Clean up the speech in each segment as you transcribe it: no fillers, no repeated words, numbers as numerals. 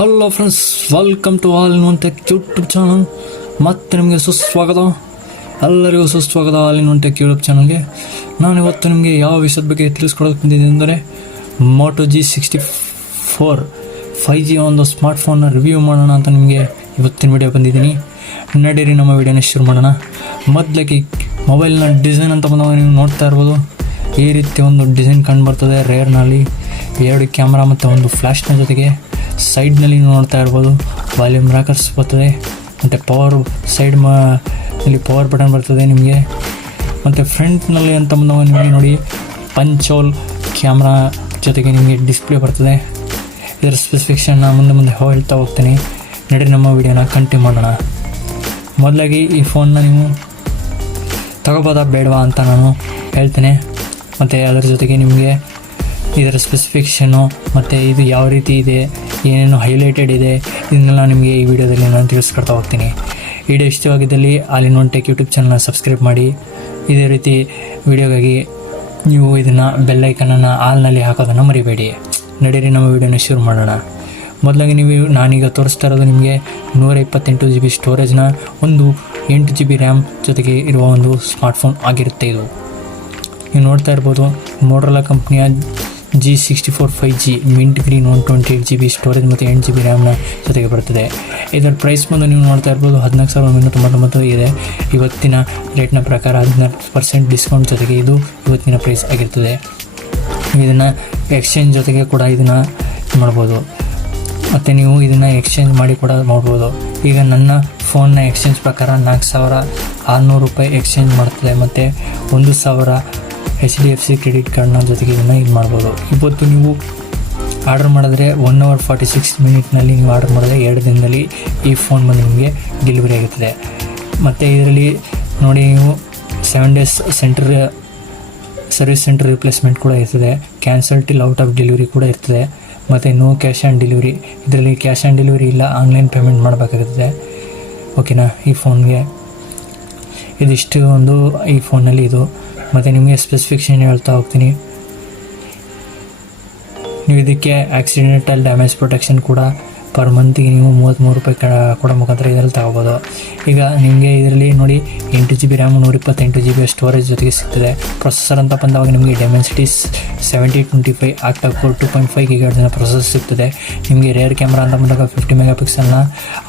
Hello friends, welcome to all in one tech YouTube channel. ಮತ್ತೆ ನಿಮಗೆ ಸುಸ್ವಾಗತ. ಎಲ್ಲರಿಗೂ ಸುಸ್ವಾಗತ all in one tech YouTube ಚಾನಲ್ಗೆ. ನಾನು ಇವತ್ತು ನಿಮಗೆ ಯಾವ ವಿಷಯದ ಬಗ್ಗೆ ತಿಳಿಸ್ಕೊಡೋಕೆ ಬಂದಿದ್ದೀನಿ ಅಂದರೆ Moto G64 5G ಒಂದು ಸ್ಮಾರ್ಟ್ಫೋನ್ನ ರಿವ್ಯೂ ಮಾಡೋಣ ಅಂತ ನಿಮಗೆ ಇವತ್ತಿನ ವಿಡಿಯೋ ಬಂದಿದ್ದೀನಿ. ನಡೀರಿ ನಮ್ಮ ವಿಡಿಯೋನ ಶುರು ಮಾಡೋಣ. ಮೊದಲಿಗೆ ಮೊಬೈಲ್ನ ಡಿಸೈನ್ ಅಂತ ಬಂದಾಗ ನೀವು ನೋಡ್ತಾ ಇರ್ಬೋದು, ಈ ರೀತಿ ಒಂದು ಡಿಸೈನ್ ಕಂಡು ಬರ್ತದೆ. ರೇರ್ನಲ್ಲಿ 2 ಕ್ಯಾಮ್ರಾ ಮತ್ತು ಒಂದು ಫ್ಲ್ಯಾಶ್ನ ಜೊತೆಗೆ ಸೈಡ್ನಲ್ಲಿ ನೋಡ್ತಾ ಇರ್ಬೋದು ವಾಲ್ಯೂಮ್ ರಾಕರ್ಸ್ ಬರ್ತದೆ, ಮತ್ತು ಪವರ್ ಸೈಡ್ನಲ್ಲಿ ಪವರ್ ಬಟನ್ ಬರ್ತದೆ ನಿಮಗೆ. ಮತ್ತು ಫ್ರಂಟ್ನಲ್ಲಿ ಅಂತ ಬಂದಾಗ ನಿಮಗೆ ನೋಡಿ ಪಂಚೋಲ್ ಕ್ಯಾಮ್ರಾ ಜೊತೆಗೆ ನಿಮಗೆ ಡಿಸ್ಪ್ಲೇ ಬರ್ತದೆ. ಇದರ ಸ್ಪೆಸಿಫಿಕೇಷನ್ ಮುಂದೆ ಹೇಳ್ತಾ ಹೋಗ್ತೀನಿ. ನಡಿ ನಮ್ಮ ವಿಡಿಯೋನ ಕಂಟಿನ್ಯೂ ಮಾಡೋಣ. ಮೊದಲಾಗಿ ಈ ಫೋನ್ನ ನೀವು ತಗೋಬೋದಾ ಬೇಡವಾ ಅಂತ ನಾನು ಹೇಳ್ತೇನೆ, ಮತ್ತು ಅದರ ಜೊತೆಗೆ ನಿಮಗೆ ಇದರ ಸ್ಪೆಸಿಫಿಕೇಷನ್ನು ಮತ್ತು ಇದು ಯಾವ ರೀತಿ ಇದೆ, ಏನೇನು ಹೈಲೈಟೆಡ್ ಇದೆ, ಇದನ್ನೆಲ್ಲ ನಿಮಗೆ ಈ ವಿಡಿಯೋದಲ್ಲಿ ನಾನು ತಿಳಿಸ್ಕೊಡ್ತಾ ಹೋಗ್ತೀನಿ. ವಿಡಿಯೋ ಇಷ್ಟವಾಗಿದ್ದಲ್ಲಿ all in one tech YouTube ಚಾನಲ್ನ ಸಬ್ಸ್ಕ್ರೈಬ್ ಮಾಡಿ. ಇದೇ ರೀತಿ ವಿಡಿಯೋಗಾಗಿ ನೀವು ಇದನ್ನು ಬೆಲ್ಲೈಕನನ್ನು ಆಲ್ನಲ್ಲಿ ಹಾಕೋದನ್ನು ಮರಿಬೇಡಿ. ನಡೀರಿ ನಮ್ಮ ವಿಡಿಯೋನ ಶುರು ಮಾಡೋಣ. ಮೊದಲಾಗಿ ನಾನೀಗ ತೋರಿಸ್ತಾ ಇರೋದು ನಿಮಗೆ 128 GB ಸ್ಟೋರೇಜ್ನ ಒಂದು 8 GB ರ್ಯಾಮ್ ಜೊತೆಗೆ ಇರುವ ಒಂದು ಸ್ಮಾರ್ಟ್ಫೋನ್ ಆಗಿರುತ್ತೆ. ಇದು ನೀವು ನೋಡ್ತಾ ಇರ್ಬೋದು, ಮೋಟರೋಲಾ ಕಂಪ್ನಿಯ G64 5G mint green 128 GB storage ಮತ್ತು 8 GB ರ್ಯಾಮ್ನ ಜೊತೆಗೆ ಬರ್ತದೆ. ಇದರ ಪ್ರೈಸ್ ಬಂದು ನೀವು ನೋಡ್ತಾ ಇರ್ಬೋದು 14,999 ಇದೆ. ಇವತ್ತಿನ ರೇಟ್ನ ಪ್ರಕಾರ 16% ಡಿಸ್ಕೌಂಟ್ ಜೊತೆಗೆ ಇದು ಇವತ್ತಿನ ಪ್ರೈಸ್ ಆಗಿರ್ತದೆ. ಇದನ್ನು ಎಕ್ಸ್ಚೇಂಜ್ ಜೊತೆಗೆ ಕೂಡ ಇದನ್ನು ಮಾಡ್ಬೋದು, ಮತ್ತು ನೀವು ಇದನ್ನು ಎಕ್ಸ್ಚೇಂಜ್ ಮಾಡಿ ಕೂಡ ಮಾಡ್ಬೋದು. ಈಗ ನನ್ನ ಫೋನ್ನ ಎಕ್ಸ್ಚೇಂಜ್ ಪ್ರಕಾರ 4,600 ರೂಪಾಯಿ ಎಕ್ಸ್ಚೇಂಜ್ ಮಾಡ್ತದೆ, ಮತ್ತು 1,000 HDFC ಕ್ರೆಡಿಟ್ ಕಾರ್ಡ್ನ ಜೊತೆಗೆ ಇದನ್ನು ಮಾಡ್ಬೋದು. ಇವತ್ತು ನೀವು ಆರ್ಡರ್ ಮಾಡಿದ್ರೆ 1 hour 46 ಮಿನಿಟ್ನಲ್ಲಿ ನೀವು ಆರ್ಡರ್ ಮಾಡಿದ್ರೆ 2 ದಿನದಲ್ಲಿ ಈ ಫೋನ್ ಬಂದು ನಿಮಗೆ ಡೆಲಿವರಿ ಆಗುತ್ತದೆ. ಮತ್ತು ಇದರಲ್ಲಿ ನೋಡಿ ನೀವು 7 days ಸರ್ವಿಸ್ ಸೆಂಟರ್ ರಿಪ್ಲೇಸ್ಮೆಂಟ್ ಕೂಡ ಇರ್ತದೆ. Cancel till out of delivery ಕೂಡ ಇರ್ತದೆ, ಮತ್ತು ನೋ ಕ್ಯಾಶ್ ಆನ್ ಡೆಲಿವರಿ. ಇದರಲ್ಲಿ ಕ್ಯಾಶ್ ಆನ್ ಡೆಲಿವರಿ ಇಲ್ಲ, ಆನ್ಲೈನ್ ಪೇಮೆಂಟ್ ಮಾಡಬೇಕಾಗುತ್ತದೆ. ಓಕೆನಾ? ಈ ಫೋನ್ಗೆ ಇದಿಷ್ಟು ಒಂದು ಈ ಫೋನಲ್ಲಿ ಇದು. ಮತ್ತು ನಿಮಗೆ ಸ್ಪೆಸಿಫಿಕೇಷನ್ ಹೇಳ್ತಾ ಹೋಗ್ತೀನಿ. ನೀವು ಇದಕ್ಕೆ ಆಕ್ಸಿಡೆಂಟಲ್ ಡ್ಯಾಮೇಜ್ ಪ್ರೊಟೆಕ್ಷನ್ ಕೂಡ ಪರ್ ಮಂತಿಗೆ ನೀವು 33 ರೂಪಾಯಿ ಕೊಡೋ ಮುಖಾಂತರ ಇದರಲ್ಲಿ ತಗೋಬೋದು. ಈಗ ನಿಮಗೆ ಇದರಲ್ಲಿ ನೋಡಿ 8 GB ರ್ಯಾಮ್ 128 GB ಸ್ಟೋರೇಜ್ ಜೊತೆಗೆ ಸಿಗ್ತದೆ. ಪ್ರೊಸೆಸರ್ ಅಂತ ಬಂದಾಗ ನಿಮಗೆ Dimensity 7025 ಆಕ್ಟಾ ಕೋರ್ 2.5 GHz ಪ್ರೊಸೆಸರ್ ಸಿಗ್ತದೆ. ನಿಮಗೆ ರೇರ್ ಕ್ಯಾಮ್ರಾ ಅಂತ ಬಂದಾಗ 50 MP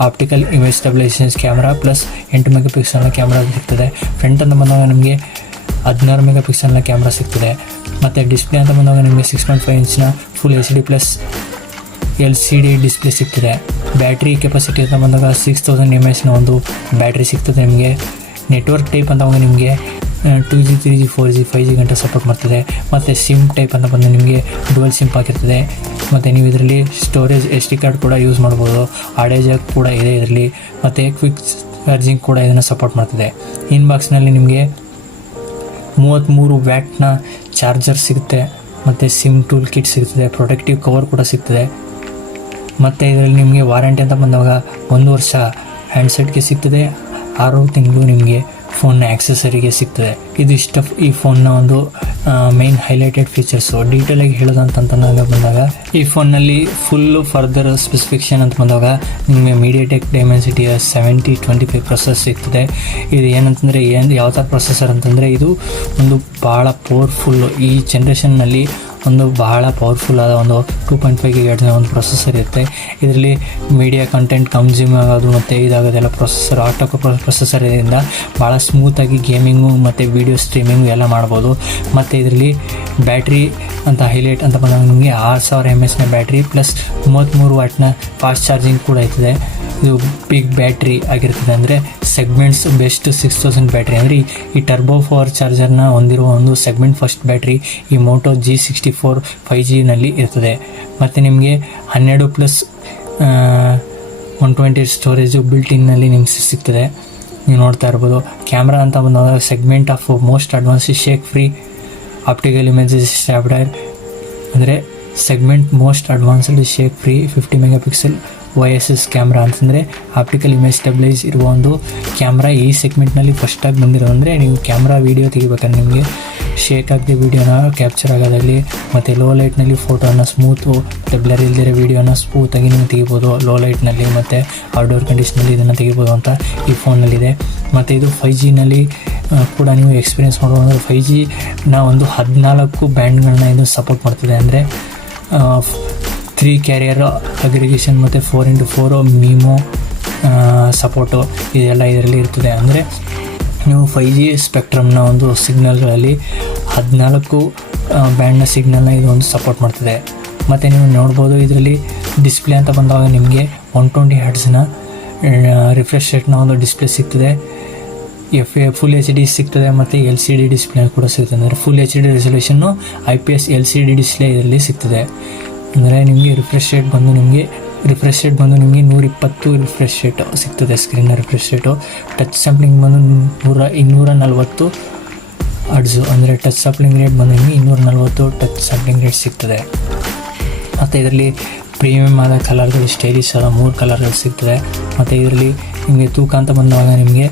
optical image stabilisation camera plus 8 MP camera ಸಿಗ್ತದೆ. ಫ್ರಂಟ್ ಅಂತ ಬಂದಾಗ ನಿಮಗೆ 16 MP ಕ್ಯಾಮ್ರಾ ಸಿಗ್ತದೆ. ಮತ್ತು ಡಿಸ್ಪ್ಲೇ ಅಂತ ಬಂದಾಗ ನಿಮಗೆ 6.5 ಇಂಚ್ನ full HD plus LCD display ಸಿಗ್ತದೆ. ಬ್ಯಾಟ್ರಿ ಕೆಪಾಸಿಟಿ ಅಂತ ಬಂದಾಗ 6000 mAh ಒಂದು ಬ್ಯಾಟ್ರಿ ಸಿಗ್ತದೆ ನಿಮಗೆ. ನೆಟ್ವರ್ಕ್ ಟೈಪ್ ಅಂತ ಬಂದಾಗ ನಿಮಗೆ 2G 3G 4G 5G ಗಂಟೆ ಸಪೋರ್ಟ್ ಮಾಡ್ತದೆ. ಮತ್ತು ಸಿಮ್ ಟೈಪ್ ಅಂತ ಬಂದು ನಿಮಗೆ ಡುವಲ್ ಸಿಮ್ ಆಗಿರ್ತದೆ. ಮತ್ತು ನೀವು ಇದರಲ್ಲಿ ಸ್ಟೋರೇಜ್ SD ಕಾರ್ಡ್ ಕೂಡ ಯೂಸ್ ಮಾಡ್ಬೋದು. ಆಡಿಯೋ ಜಾಕ್ ಕೂಡ ಇದೆ ಇದರಲ್ಲಿ, ಮತ್ತು ಕ್ವಿಕ್ ಚಾರ್ಜಿಂಗ್ ಕೂಡ ಇದನ್ನು ಸಪೋರ್ಟ್ ಮಾಡ್ತದೆ. ಇನ್ಬಾಕ್ಸ್ನಲ್ಲಿ ನಿಮಗೆ 33 ವ್ಯಾಟ್ನ ಚಾರ್ಜರ್ ಸಿಗುತ್ತೆ, ಮತ್ತು ಸಿಮ್ ಟೂಲ್ ಕಿಟ್ ಸಿಗ್ತದೆ, ಪ್ರೊಟೆಕ್ಟಿವ್ ಕವರ್ ಕೂಡ ಸಿಗ್ತದೆ. ಮತ್ತು ಇದರಲ್ಲಿ ನಿಮಗೆ ವಾರಂಟಿ ಅಂತ ಬಂದಾಗ 1 ವರ್ಷ ಹ್ಯಾಂಡ್ಸೆಟ್ಗೆ ಸಿಗ್ತದೆ, 6 ತಿಂಗಳು ನಿಮಗೆ ಫೋನ್ನ ಆಕ್ಸೆಸರಿಗೆ ಸಿಗ್ತದೆ. ಇದು ಈ ಫೋನ್ನ ಒಂದು ಮೇನ್ ಹೈಲೈಟೆಡ್ ಫೀಚರ್ಸು. ಡೀಟೇಲಾಗಿ ಹೇಳೋದಂತಂದಾಗ ಬಂದಾಗ ಈ ಫೋನ್ನಲ್ಲಿ ಫುಲ್ಲು ಫರ್ದರ್ ಸ್ಪೆಸಿಫಿಕೇಷನ್ ಅಂತ ಬಂದಾಗ ನಿಮಗೆ MediaTek Dimensity 7025 ಪ್ರೊಸೆಸರ್ ಸಿಗ್ತದೆ. ಇದು ಏನಂತಂದರೆ ಯಾವ ಥರ ಪ್ರೊಸೆಸರ್ ಅಂತಂದರೆ ಇದು ಒಂದು ಭಾಳ ಪವರ್ಫುಲ್ಲು, ಈ ಜನ್ರೇಷನ್ನಲ್ಲಿ ಒಂದು ಬಹಳ ಪವರ್ಫುಲ್ ಆದ ಒಂದು 2.5 GHz ಒಂದು ಪ್ರೊಸೆಸರ್ ಇರುತ್ತೆ. ಇದರಲ್ಲಿ ಮೀಡಿಯಾ ಕಂಟೆಂಟ್ ಕನ್ಸ್ಯೂಮ್ ಆಗೋದು ಮತ್ತು ಇದಾಗೋದೆಲ್ಲ ಪ್ರೊಸೆಸರ್ ಆಟೋ ಪ್ರೊಸೆಸರ್ ಇದರಿಂದ ಭಾಳ ಸ್ಮೂತಾಗಿ ಗೇಮಿಂಗು ಮತ್ತು ವೀಡಿಯೋ ಸ್ಟ್ರೀಮಿಂಗು ಎಲ್ಲ ಮಾಡ್ಬೋದು. ಮತ್ತು ಇದರಲ್ಲಿ ಬ್ಯಾಟ್ರಿ ಅಂತ ಹೈಲೈಟ್ ಅಂತ ಬಂದಾಗ ನಿಮಗೆ 6000 mAh ಬ್ಯಾಟ್ರಿ ಪ್ಲಸ್ 33 ವಾಟ್ನ ಫಾಸ್ಟ್ ಚಾರ್ಜಿಂಗ್ ಕೂಡ ಇರ್ತದೆ. ಇದು ಬಿಗ್ ಬ್ಯಾಟ್ರಿ ಆಗಿರ್ತದೆ, ಅಂದರೆ ಸೆಗ್ಮೆಂಟ್ಸ್ ಬೆಸ್ಟ್ 6000 ಬ್ಯಾಟ್ರಿ, ಅಂದರೆ ಈ ಟರ್ಬೋ ಪವರ್ ಚಾರ್ಜರ್ನ ಹೊಂದಿರುವ ಒಂದು ಸೆಗ್ಮೆಂಟ್ ಫಸ್ಟ್ ಬ್ಯಾಟ್ರಿ ಈ Moto G64 5Gನಲ್ಲಿ ಇರ್ತದೆ. ಮತ್ತು ನಿಮಗೆ 12+128 ಸ್ಟೋರೇಜು ಬಿಲ್ಟ್ ಇನ್ನಲ್ಲಿ ನಿಮ್ಗೆ ಸಿಗ್ತದೆ. ನೀವು ನೋಡ್ತಾ ಇರ್ಬೋದು. ಕ್ಯಾಮ್ರಾ ಅಂತ ಬಂದಾಗ segment of most advance shake free optical images stabiliser, ಅಂದರೆ segment most advanced shake free 50 MP OIS camera ಅಂತಂದರೆ ಆಪ್ಟಿಕಲ್ ಇಮೇಜ್ ಸ್ಟೆಬಿಲೈಸ್ ಇರುವ ಒಂದು ಕ್ಯಾಮ್ರಾ ಈ ಸೆಗ್ಮೆಂಟ್ನಲ್ಲಿ ಫಸ್ಟಾಗಿ ಬಂದಿರೋದು. ಅಂದರೆ ನೀವು ಕ್ಯಾಮ್ರಾ ವೀಡಿಯೋ ತೆಗಿಬೇಕಾದ್ರೆ ನಿಮಗೆ ಶೇಕ್ ಆಗದೆ ವೀಡಿಯೋನ ಕ್ಯಾಪ್ಚರ್ ಆಗೋದಾಗಲಿ ಮತ್ತು ಲೋ ಲೈಟ್ನಲ್ಲಿ ಫೋಟೋನ ಸ್ಮೂತು ಮತ್ತು ಬ್ಲರ್ ಇಲ್ದಿರೋ ವೀಡಿಯೋನ ಸ್ಮೂತಾಗಿ ನೀವು ತೆಗಿಬೋದು ಲೋ ಲೈಟ್ನಲ್ಲಿ ಮತ್ತು ಔಟ್ಡೋರ್ ಕಂಡೀಷನಲ್ಲಿ ಇದನ್ನು ತೆಗಿಬೋದು ಅಂತ ಈ ಫೋನ್ನಲ್ಲಿದೆ. ಮತ್ತು ಇದು 5Gನಲ್ಲಿ ಕೂಡ ನೀವು ಎಕ್ಸ್ಪೀರಿಯೆನ್ಸ್ ಮಾಡ್ಬೋದು. ಅಂದರೆ 5Gನ ಒಂದು 14 ಬ್ಯಾಂಡ್ಗಳನ್ನ ಇದು ಸಪೋರ್ಟ್ ಮಾಡ್ತದೆ. ಅಂದರೆ 3 ಕ್ಯಾರಿಯರ್ ಅಗ್ರಿಗೇಷನ್ ಮತ್ತು 4x4 ಮೀಮೋ ಸಪೋರ್ಟು ಇದೆಲ್ಲ ಇದರಲ್ಲಿ ಇರ್ತದೆ. ಅಂದರೆ ನೀವು 5G ಸ್ಪೆಕ್ಟ್ರಮ್ನ ಒಂದು ಸಿಗ್ನಲ್ಗಳಲ್ಲಿ 14 ಬ್ಯಾಂಡ್ನ ಸಿಗ್ನಲ್ನ ಇದು ಒಂದು ಸಪೋರ್ಟ್ ಮಾಡ್ತದೆ. ಮತ್ತು ನೀವು ನೋಡ್ಬೋದು ಇದರಲ್ಲಿ ಡಿಸ್ಪ್ಲೇ ಅಂತ ಬಂದಾಗ ನಿಮಗೆ 120 Hz ರಿಫ್ರೆಶ್ ರೇಟ್ನ ಒಂದು ಡಿಸ್ಪ್ಲೇ ಸಿಗ್ತದೆ. ಫುಲ್ HD ಸಿಗ್ತದೆ ಮತ್ತು LCD ಡಿಸ್ಪ್ಲೇ ಕೂಡ ಸಿಗ್ತದೆ. ಅಂದರೆ full HD ರೆಸಲ್ಯೂಷನ್ನು IPS LCD display ಇದರಲ್ಲಿ ಸಿಗ್ತದೆ. ಅಂದರೆ ನಿಮಗೆ ರಿಫ್ರೆಶ್ ರೇಟ್ ಬಂದು ನಿಮಗೆ 120 ರಿಫ್ರೆಶ್ ರೇಟು ಸಿಗ್ತದೆ. ಸ್ಕ್ರೀನ್ನ ರಿಫ್ರೆಶ್ ರೇಟು. ಟಚ್ ಸ್ಯಾಂಪ್ಲಿಂಗ್ ಬಂದು 240 Hz. ಅಂದರೆ ಟಚ್ ಸ್ಯಾಂಪ್ಲಿಂಗ್ ರೇಟ್ ಬಂದು ನಿಮಗೆ 240 ಟಚ್ ಸ್ಯಾಂಪ್ಲಿಂಗ್ ರೇಟ್ ಸಿಗ್ತದೆ. ಮತ್ತು ಇದರಲ್ಲಿ ಪ್ರೀಮಿಯಮ್ ಆದ ಕಲರ್ಗಳು, ಸ್ಟೈಲಿಶ್ ಆದ 3 ಕಲರ್ಗಳು ಸಿಗ್ತದೆ. ಮತ್ತು ಇದರಲ್ಲಿ ನಿಮಗೆ ತೂಕ ಅಂತ ಬಂದಾಗ ನಿಮಗೆ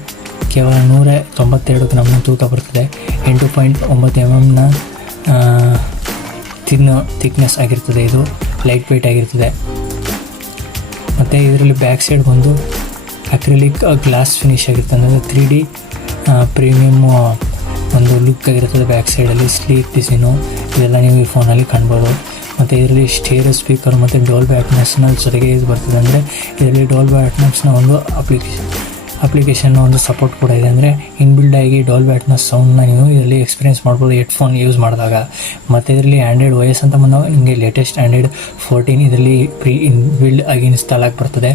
ಕೇವಲ 192 ಗ್ರಾಮ್ನ ತೂಕ ಬರ್ತದೆ. 8.9 mm ಥಿಕ್ನೆಸ್ ಆಗಿರ್ತದೆ. ಇದು ಲೈಟ್ ವೆಯ್ಟ್ ಆಗಿರ್ತದೆ. ಮತ್ತು ಇದರಲ್ಲಿ ಬ್ಯಾಕ್ ಸೈಡ್ ಬಂದು ಅಕ್ರಿಲಿಕ್ ಗ್ಲಾಸ್ ಫಿನಿಶ್ ಆಗಿರ್ತದೆ. ಅಂದರೆ 3D ಪ್ರೀಮಿಯಮ್ಮು ಒಂದು ಲುಕ್ ಆಗಿರ್ತದೆ. ಬ್ಯಾಕ್ ಸೈಡಲ್ಲಿ ಸ್ಲೀಕ್ ಡಿಸೈನು ಇದೆಲ್ಲ ನೀವು ಈ ಫೋನಲ್ಲಿ ಕಾಣ್ಬೋದು. ಮತ್ತು ಇದರಲ್ಲಿ ಸ್ಟೇರಿಯೋ ಸ್ಪೀಕರ್ ಮತ್ತು ಡೋಲ್ಬಿ ಅಟ್ಮಾಸ್ನ ಜೊತೆಗೆ ಇದು ಬರ್ತದೆ. ಅಂದರೆ ಇದರಲ್ಲಿ ಡೋಲ್ಬಿ ಅಟ್ಮಾಸ್ನ ಒಂದು ಅಪ್ಲಿಕೇಶನ್ನ ಒಂದು ಸಪೋರ್ಟ್ ಕೂಡ ಇದೆ. ಅಂದರೆ ಇನ್ಬಿಲ್ಡ್ ಆಗಿ ಡೋಲ್ಬಿ ಅಟ್ಮಾಸ್ ಸೌಂಡ್ನ ನೀವು ಇದರಲ್ಲಿ ಎಕ್ಸ್ಪೀರಿಯೆನ್ಸ್ ಮಾಡ್ಬೋದು ಹೆಡ್ಫೋನ್ ಯೂಸ್ ಮಾಡಿದಾಗ. ಮತ್ತು ಇದರಲ್ಲಿ ಆ್ಯಂಡ್ರಾಯ್ಡ್ OS ಅಂತ ಬಂದಾಗ ನಿಮಗೆ ಲೇಟೆಸ್ಟ್ ಆ್ಯಂಡ್ರಾಯ್ಡ್ 14 ಇದರಲ್ಲಿ ಇನ್ಬಿಲ್ಡ್ ಆಗಿ ಇನ್ಸ್ಟಾಲ್ ಆಗಿ ಬರ್ತದೆ.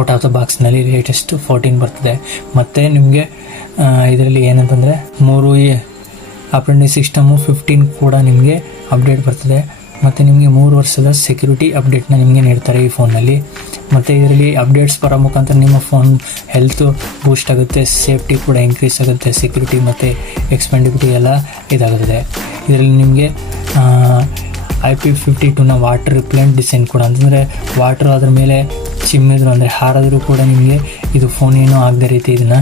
ಔಟ್ ಆಫ್ ದ ಬಾಕ್ಸ್ನಲ್ಲಿ ಲೇಟೆಸ್ಟ್ 14 ಬರ್ತದೆ. ಮತ್ತು ನಿಮಗೆ ಇದರಲ್ಲಿ ಏನಂತಂದರೆ 3 ಆಪರೇಟಿಂಗ್ ಸಿಸ್ಟಮು 15 ಕೂಡ ನಿಮಗೆ ಅಪ್ಡೇಟ್ ಬರ್ತದೆ. ಮತ್ತು ನಿಮಗೆ 3 ವರ್ಷದ ಸೆಕ್ಯೂರಿಟಿ ಅಪ್ಡೇಟ್ನ ನಿಮಗೆ ನೀಡ್ತಾರೆ ಈ ಫೋನಲ್ಲಿ. ಮತ್ತು ಇದರಲ್ಲಿ ಅಪ್ಡೇಟ್ಸ್ ಬರೋ ಮುಖಾಂತರ ನಿಮ್ಮ ಫೋನ್ ಹೆಲ್ತು ಬೂಸ್ಟ್ ಆಗುತ್ತೆ, ಸೇಫ್ಟಿ ಕೂಡ ಇನ್ಕ್ರೀಸ್ ಆಗುತ್ತೆ, ಸೆಕ್ಯೂರಿಟಿ ಮತ್ತು ಎಕ್ಸ್ಪೆಂಡಿಬಿಲಿಟಿ ಎಲ್ಲ ಇದಾಗುತ್ತದೆ. ಇದರಲ್ಲಿ ನಿಮಗೆ IP52ನ ವಾಟರ್ ರಿಪ್ಲೆಂಟ್ ಡಿಸೈನ್ ಕೂಡ, ಅಂತಂದರೆ ವಾಟರ್ ಅದ್ರ ಮೇಲೆ ಚಿಮ್ಮಿದ್ರು ಅಂದರೆ ಹಾರಾದರೂ ಕೂಡ ನಿಮಗೆ ಇದು ಫೋನ್ ಏನೂ ಆಗದ ರೀತಿ ಇದನ್ನು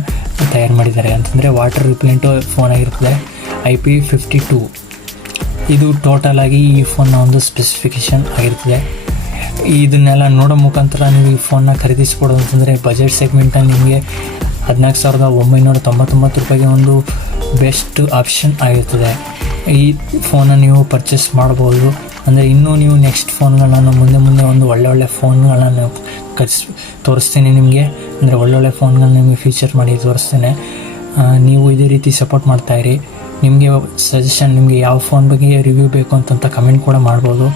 ತಯಾರು ಮಾಡಿದ್ದಾರೆ. ಅಂತಂದರೆ ವಾಟರ್ ರಿಪ್ಲೆಂಟು ಫೋನ್ ಆಗಿರ್ತದೆ. IP52 ಇದು ಟೋಟಲ್ ಆಗಿ ಈ ಫೋನ್ನ ಒಂದು ಸ್ಪೆಸಿಫಿಕೇಷನ್ ಆಗಿರ್ತದೆ. ಇದನ್ನೆಲ್ಲ ನೋಡೋ ಮುಖಾಂತರ ನೀವು ಈ ಫೋನ್ನ ಖರೀದಿಸ್ಬೋದು. ಅಂತಂದರೆ ಬಜೆಟ್ ಸೆಗ್ಮೆಂಟಲ್ಲಿ ನಿಮಗೆ 14,999 ರೂಪಾಯಿಗೆ ಒಂದು ಬೆಸ್ಟ್ ಆಪ್ಷನ್ ಆಗಿರ್ತದೆ. ಈ ಫೋನನ್ನು ನೀವು ಪರ್ಚೇಸ್ ಮಾಡ್ಬೋದು. ಅಂದರೆ ಇನ್ನೂ ನೀವು ನೆಕ್ಸ್ಟ್ ಫೋನ್ಗಳನ್ನು ಮುಂದೆ ಒಂದು ಒಳ್ಳೊಳ್ಳೆ ಫೋನ್ಗಳನ್ನು ತೋರಿಸ್ತೀನಿ ನಿಮಗೆ. ಅಂದರೆ ಒಳ್ಳೊಳ್ಳೆ ಫೋನ್ಗಳನ್ನ ನಿಮಗೆ ಫೀಚರ್ ಮಾಡಿ ತೋರಿಸ್ತೇನೆ. ನೀವು ಇದೇ ರೀತಿ ಸಪೋರ್ಟ್ ಮಾಡ್ತಾಯಿರಿ. ನಿಮಗೆ ಸಜೆಷನ್, ನಿಮಗೆ ಯಾವ ಫೋನ್ ಬಗ್ಗೆ ರಿವ್ಯೂ ಬೇಕು ಅಂತ ಕಮೆಂಟ್ ಕೂಡ ಮಾಡ್ಬೋದು.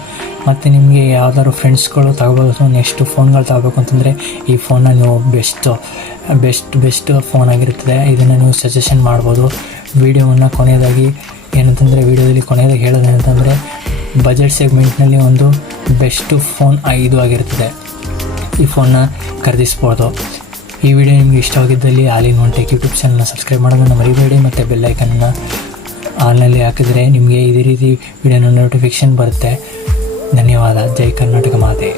ಮತ್ತು ನಿಮಗೆ ಯಾವ್ದಾದ್ರು ಫ್ರೆಂಡ್ಸ್ಗಳು ತಗೋಬೋದು, ನೆಕ್ಸ್ಟ್ ಫೋನ್ಗಳು ತಗೋಬೇಕು ಅಂತಂದರೆ ಈ ಫೋನ್ನ ನೀವು ಬೆಸ್ಟ್ ಫೋನ್ ಆಗಿರ್ತದೆ. ಇದನ್ನು ನೀವು ಸಜೆಷನ್ ಮಾಡ್ಬೋದು. ವಿಡಿಯೋವನ್ನು ಕೊನೆಯದಾಗಿ ಏನಂತಂದರೆ ವಿಡಿಯೋದಲ್ಲಿ ಕೊನೆಯದಾಗಿ ಹೇಳೋದೇನಂತಂದರೆ ಬಜೆಟ್ ಸೆಗ್ಮೆಂಟ್ನಲ್ಲಿ ಒಂದು ಬೆಸ್ಟ್ ಫೋನ್ ಇದು ಆಗಿರ್ತದೆ. ಈ ಫೋನ್ನ ಖರೀದಿಸ್ಬೋದು. ಈ ವಿಡಿಯೋ ನಿಮಗೆ ಇಷ್ಟವಾಗಿದ್ದಲ್ಲಿ all in one tech YouTube ಚಾನಲ್ನ ಸಬ್ಸ್ಕ್ರೈಬ್ ಮಾಡೋದನ್ನು ಮರಿಬೇಡಿ. ಮತ್ತು ಬೆಲ್ಲೈಕನ್ನ ಆಲ್ನಲ್ಲಿ ಹಾಕಿದರೆ ನಿಮಗೆ ಇದೇ ರೀತಿ ವಿಡಿಯೋನ ನೋಟಿಫಿಕೇಷನ್ ಬರುತ್ತೆ. ಧನ್ಯವಾದ. ಜೈ ಕರ್ನಾಟಕ ಮಾತೆ.